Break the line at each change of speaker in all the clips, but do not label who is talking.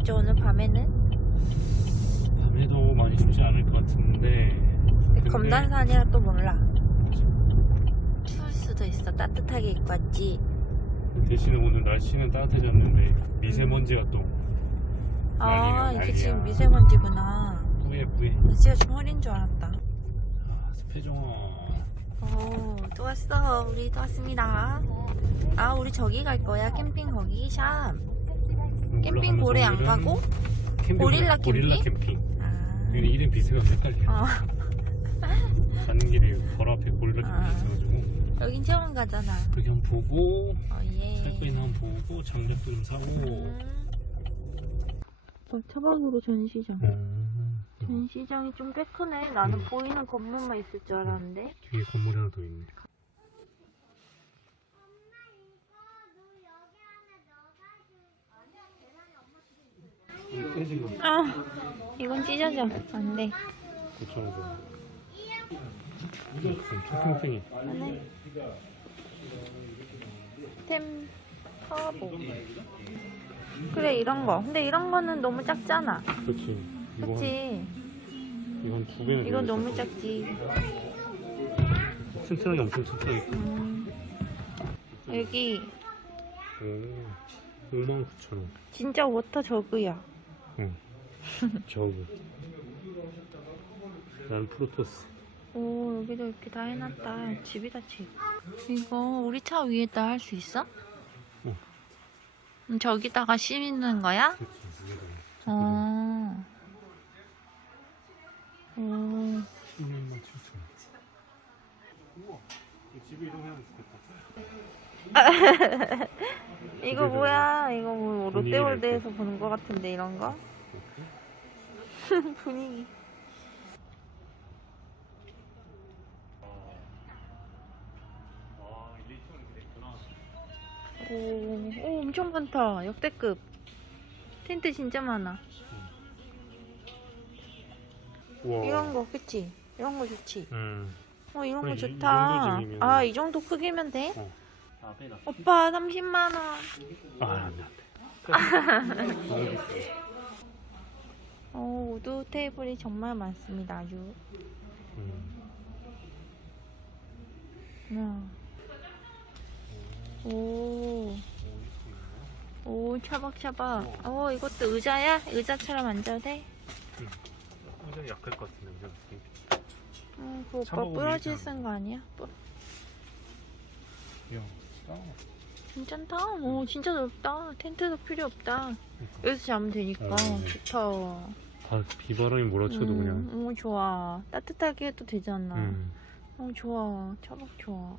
춥겠죠 오늘 밤에는?
밤에도 많이 춥지 않을 것 같은데 근데
검단산이라 또 몰라. 추울 수도 있어. 따뜻하게 입고 왔지.
대신에 오늘 날씨는 따뜻해졌는데 미세먼지가 또
아
난리네,
이게 지금
난리야.
미세먼지구나.
뿌예 뿌예
날씨가 좀 흐린 줄 알았다.
아 스페종아
오, 또 왔어. 우리 또 왔습니다. 아, 우리 저기 갈 거야. 캠핑 거기 샵. 캠핑 고래 안 가고? 고릴라
고릴라
캠핑?
캠핑
아,
이름 비슷해서 헷갈려
어,
가는 길에 바로 앞에 고릴라 캠핑
아.
있어가지고
여긴 체험 가잖아.
그렇게 한번 보고
어, 예.
살거 있나 한번 보고 장작도 좀 사고
음. 어, 차박으로 전시장.
음,
전시장이 좀 꽤 크네. 나는
음.
보이는 건물만 있을 줄 알았는데.
뒤에 건물이 하나 더 있네 이거 깨진 거
아, 이건 찢어져. 안 돼.
9,000원 이거 지금 초핑핑이
안에 템 터보. 그래 이런 거. 근데 이런 거는 너무 작잖아.
그렇지 이거 한,
그치?
이건 두 배는
이건. 너무 작지.
튼튼하게 엄청 튼튼하게
음. 여기
오 59,000원
진짜 워터 저그야.
응 저그 난 프로토스
오 여기도 이렇게 다 해놨다. 집이다 집. 이거 우리 차 위에다 할 수 있어?
응.
음, 저기다가 씌우는 거야? 어. 오.
16만 7천 원 우와 이 집에 이동하면 좋겠다
이거 뭐야? 이거 뭐 롯데월드에서 보는 거 같은데 이런 거? 분위기. 오, 오 엄청 많다. 역대급. 텐트 진짜 많아.
우와
이런 거 그치? 이런 거 좋지?
음.
어 이런 거
그래, 이- 이
좋다.
정도 집이면-
아 이 정도 크기면 돼?
아
오빠 30만 원.
아 안 돼 안 돼 너무 비싸
어 우드 테이블이 정말 많습니다. 아주.
음.
음. 오. 오 차박차박. 어 이것도 의자야? 의자처럼 앉아도 돼?
굉장히 약할 것 같은데 그냥
음, 그 오빠
차박
부러질
의자.
쓴거 아니야? 부-
야 싸.
괜찮다. 오 진짜 넓다. 텐트도 필요 없다.
그러니까.
여기서 자면 되니까
어, 네.
좋다.
다 비바람이 몰아쳐도 그냥
음, 오 좋아. 따뜻하게 해도 되잖아.
음.
어 좋아. 차박 좋아.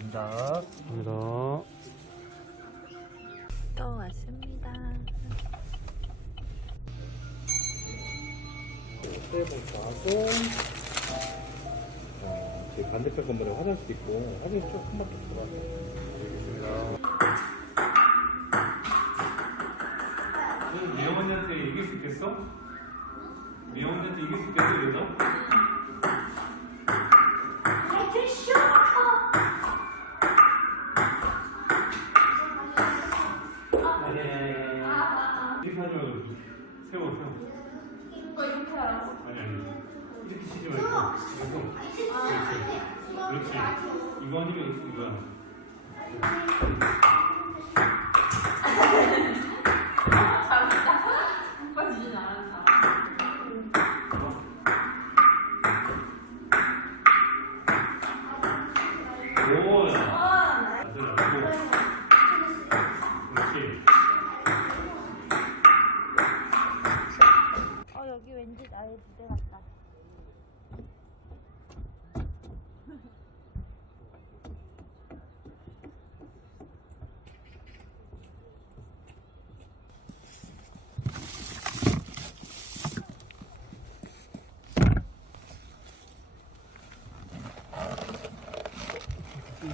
감사합니다 감사합니다
또 왔습니다.
세번하고 자, 제 반대편 건물에 화장실 있고 화장실 조금만 더 들어가세요.
미영 언니한테 이길 수 있겠어? 미영 언니한테 이길 수 있겠어 그래서? 그렇지. 이거 아니면 이거야 오야 그렇지
어 여기 왠지 나의 부대 같다.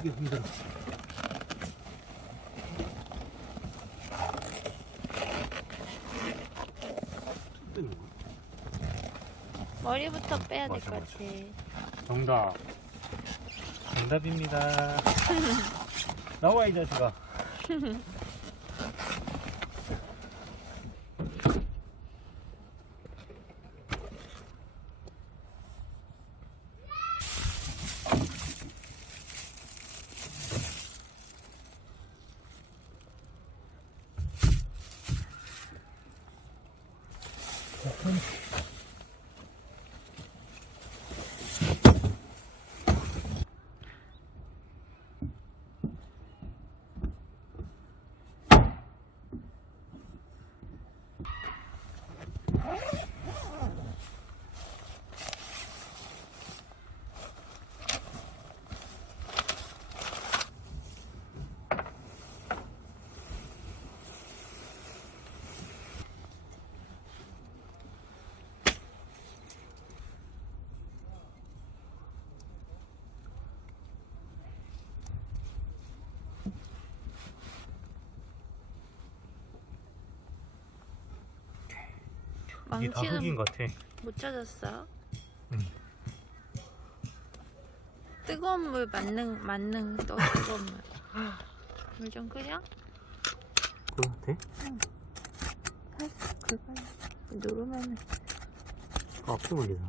이게 힘들어?
머리부터 빼야 될 것
맞아,
같아.
정답 정답입니다. 나와 이 자식아. 이게 다 흙인
망치는
것 같아.
못 찾았어.
응.
뜨거운 물 만능 만능 또 뜨거운 물. 물 좀 끓여?
그거 같아?
그거 누르면
아, 피 물리다.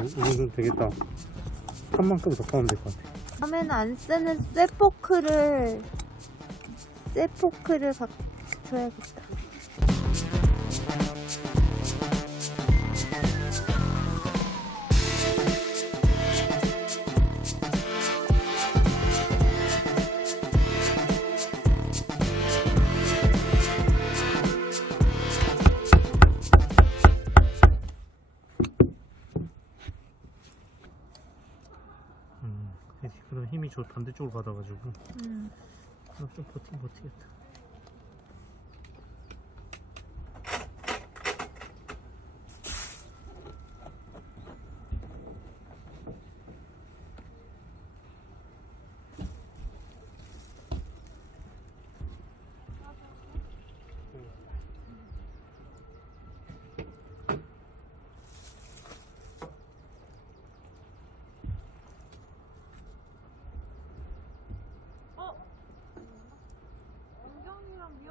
오, 이건 되겠다. 한 만큼 더 파면 될 것 같아.
다음에는 안 쓰는 쇠포크를 쇠포크를 줘야겠다.
저 반대쪽으로 받아가지고
음.
아, 좀 버티긴 버티겠다.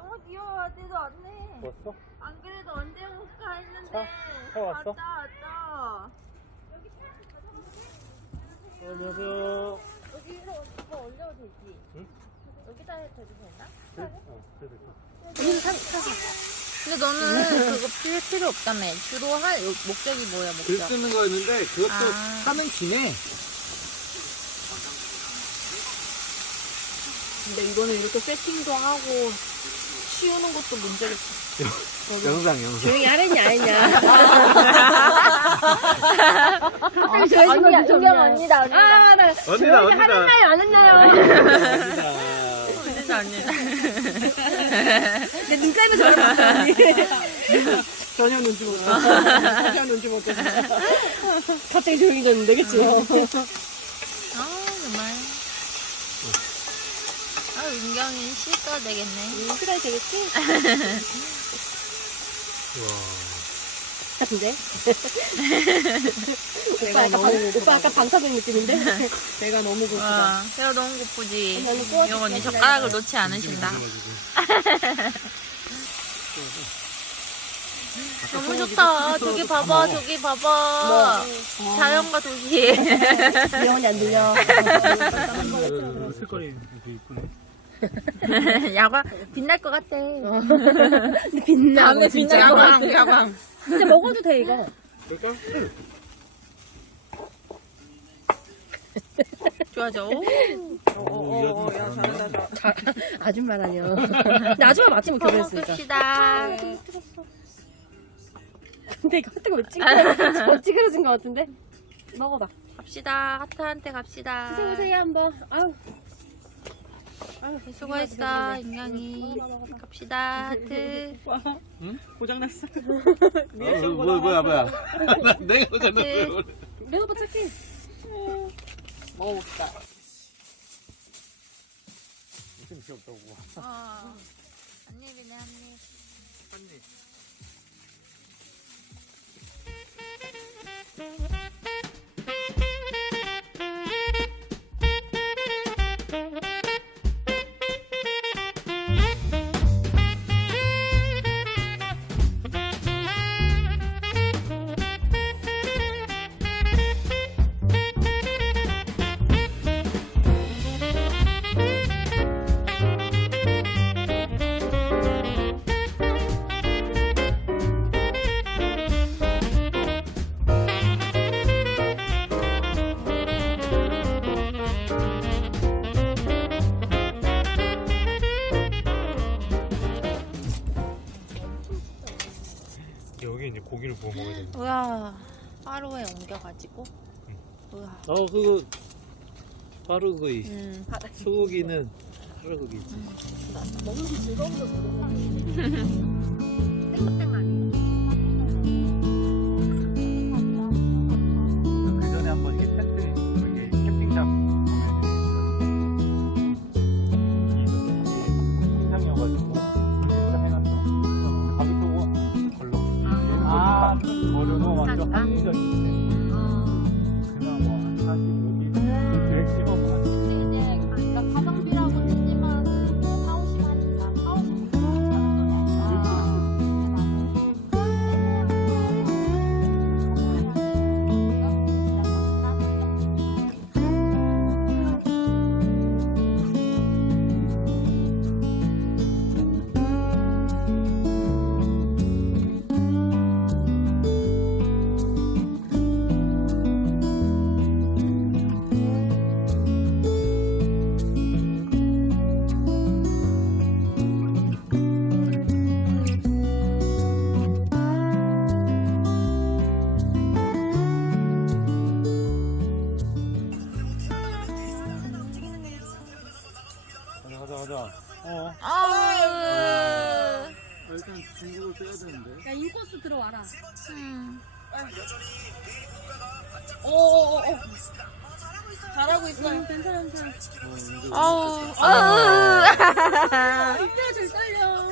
은경이랑 미용을 뛰어가지도 않네.
왔어?
안 그래도 언제 올까 했는데.
차? 차 왔어?
왔다 왔다.
안녕하세요.
여기로 이거 올려도 되지?
응?
여기다 해도 되나?
네? 어, 그래 됐어.
근데 너는 그거 필 필요 없다며. 주로 할 요- 목적이 뭐야
글
목적?
쓰는 거였는데 그것도
아.
하는 김에
근데 이거는 이렇게 세팅도 하고 치우는 것도 문제겠어.
영상 영상.
조용히 하랬냐. 안 했냐
언니야, 은경 언니다, 언니다.
아 나
언니다 언니다.
하랬나요 안 했나요?
언니다, 언니다.
내 눈가에서 저를 봤어 언니.
전혀 눈치 못 봤어 전혀 눈치 못 봤어
갑자기 조용해졌는데 그치
아, 정말. 아, 은경이는 시가 되겠네.
음, 그래 되겠지 같은데 오빠 아까 방, 오빠 아까 방사된 느낌인데 내가 너무 고프다
와, 배가 너무 고프지.
나는 꼬아줄게.
이영 언니 젓가락을 놓지 않으신다. 너무 좋다. 저기 봐봐, 저기 봐봐. 자연과 도시.
영원히 안 들려
색깔이.
야광 빛날 것 같아.
근데 빛나 진짜
야광, 야광.
근데 먹어도 돼 이거
그럴까?
좋아져.
오, 야, 잘한다.
아줌마라뇨 근데 아줌마 맞지 뭐 결혼했으니까
먹읍시다.
근데 이거 하트가 왜 찌그러 저 찌그러진 것 같은데 먹어봐
갑시다. 하트한테 갑시다.
드셔보세요 한번 아우
수고했어 인강이 갑시다 하트
고장났어.
어, 뭐야 뭐야 뭐야. 나 내가 그잖아.
내가 봐 착해. 먹었다.
좀 귀엽다고.
어. 한 입이네 한입
고기를 구워 먹어야 되는
우와 하루에 옮겨가지고? 우와
어 그거 바로 그거 이.
음
소고기는 바로 거기.
먹는 게 즐거워서
가자 가자. 어.
아우
일단 중국을 빼야 되는데.
야 인코스 들어와라.
음.
오오오. 잘하고 있어요. 음, 괜찮아 괜찮아.
어, 이제
아우 아우
진짜 잘 딸려.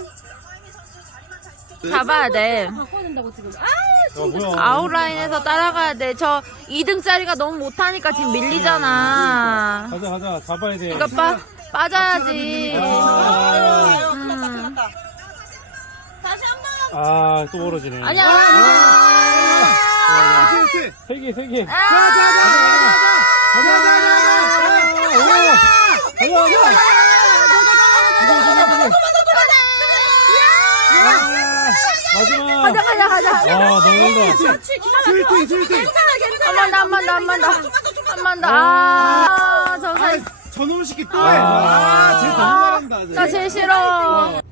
잡아야 돼
바꿔야 된다고 지금. 아
야 뭐야?
아웃라인에서 따라가야 돼 저 2등짜리가 너무 못하니까 지금 밀리잖아
가자 가자 잡아야 돼.
이거 빠 빠져야지
아,
음.
아또 멀어지네.
아니야
세 개, 세 개.
아!
가자, 가자, 가자. 마지막.
가자 가자 가자
와, 너무 힘들어.
스위팅 스위팅.
한번 더 한번 더 한번 더 한번 더 아, 저 살,
저놈 새끼 또 해.
아,
아, 쟤 너무 잘한다. 쟤.
나 제일 싫어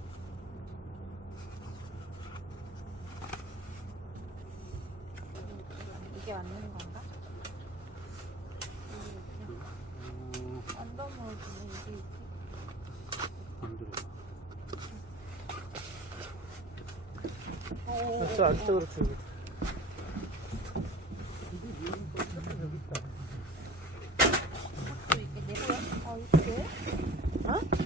이게 맞는 건가? 완전 멀지네 이게
진짜 안쪽으로 들고.
또 이렇게 내려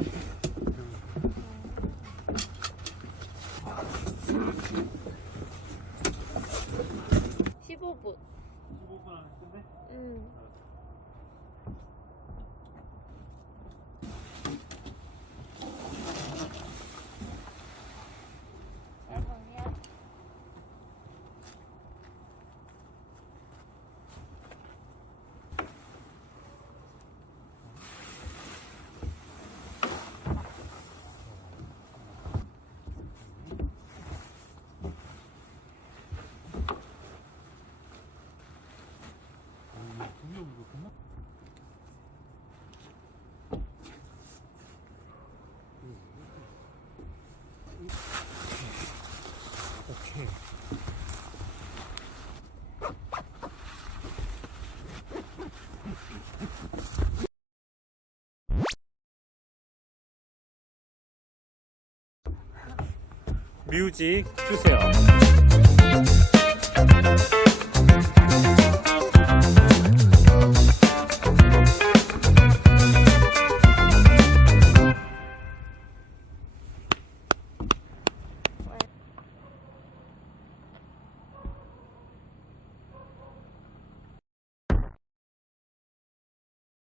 뮤직 주세요.